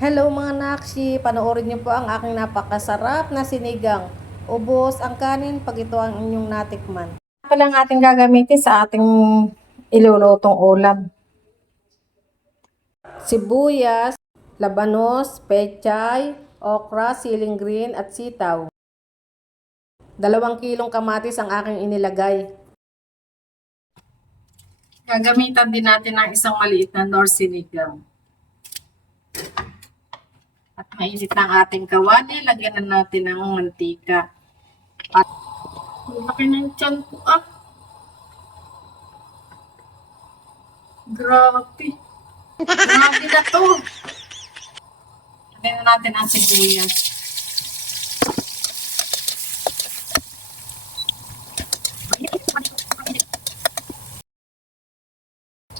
Hello mga nakshi, panoorin niyo po ang aking napakasarap na sinigang. Ubos ang kanin pag ito ang inyong natikman. Ito lang ating gagamitin sa ating ilulutong ulam. Sibuyas, labanos, pechay, okra, siling green at sitaw. 2 kilong kamatis ang aking inilagay. Gagamitan din natin ng isang maliit na nor sinigang. At mainit ng ating kawali, lagyan na natin ng mantika. At laki ng tiyan ko Grabe. Grabe na to. Lagyan na natin ang sibuyas.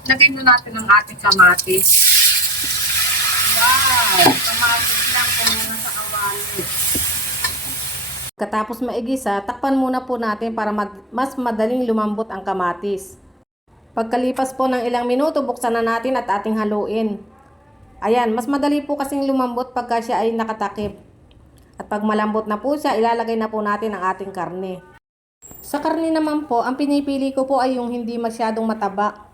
Lagyan na natin ang ating kamatis. Wow! Kamatis lang po muna sa kawali. Katapos maigisa, takpan muna po natin para mas madaling lumambot ang kamatis. Pagkalipas po ng ilang minuto, buksan na natin at ating haluin. Ayan, mas madali po kasing lumambot pagka siya ay nakatakip. At pag malambot na po siya, ilalagay na po natin ang ating karne. Sa karne naman po, ang pinipili ko po ay yung hindi masyadong mataba.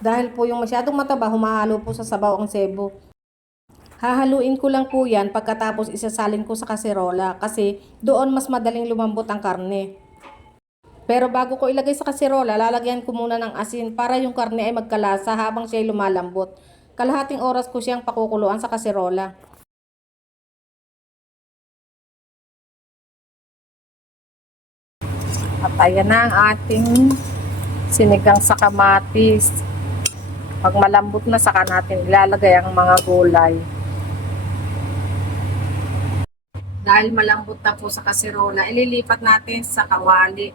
Dahil po yung masyadong mataba, humahalo po sa sabaw ang sebo. Hahaluin ko lang po yan pagkatapos isasalin ko sa kaserola kasi doon mas madaling lumambot ang karne. Pero bago ko ilagay sa kaserola, lalagyan ko muna ng asin para yung karne ay magkalasa habang siya ay lumalambot. Kalahating oras ko siyang pakukuluan sa kaserola. At ayan na ang ating sinigang sa kamatis. Pag malambot na, saka natin ilalagay ang mga gulay. Dahil malambot na po sa kaserola, ililipat natin sa kawali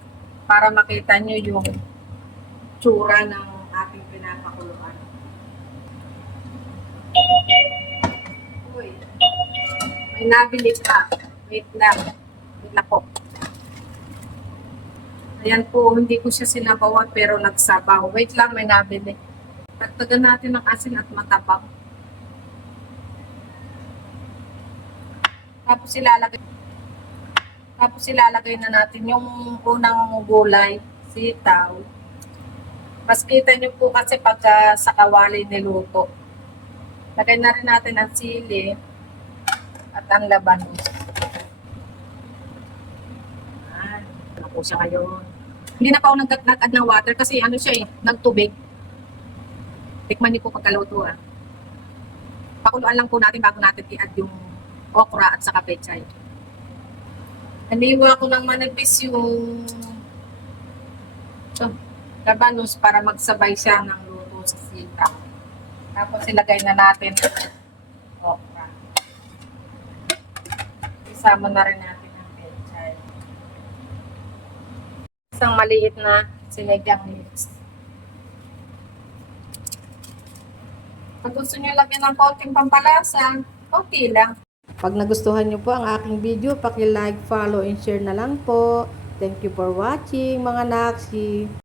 para makita nyo yung tsura ng ating pinapakuluan. Uy, may nabili pa. Wait lang. Wait lang po. Ayan po, hindi ko siya sinabawan pero nagsabaw. Wait lang, may nabili. Tagtagan natin ng asin at matabang. Tapos ilalagay na natin yung unang gulay, sitaw. Mas kita nyo po kasi pagka sa kawali niluto. Lagay na rin natin ang sili at ang labanos. Ano po siya ngayon. Hindi na pa ako nag-add ng water kasi ano siya nagtubig. Tikman niyo po pagkaluto Pakuluan lang po natin bago natin i-add yung okra at saka pechay. Naniwa ko ng manipis yung labanos para magsabay siya ng luto sa sitaw. Tapos ilagay na natin okra. Isama na rin natin ang pechay. Isang maliit na sinigang mix. Pag gusto nyo lagyan ng konting pampalasa, okay lang. Pag nagustuhan nyo po ang aking video, paki-like, follow, and share na lang po. Thank you for watching mga nakshi.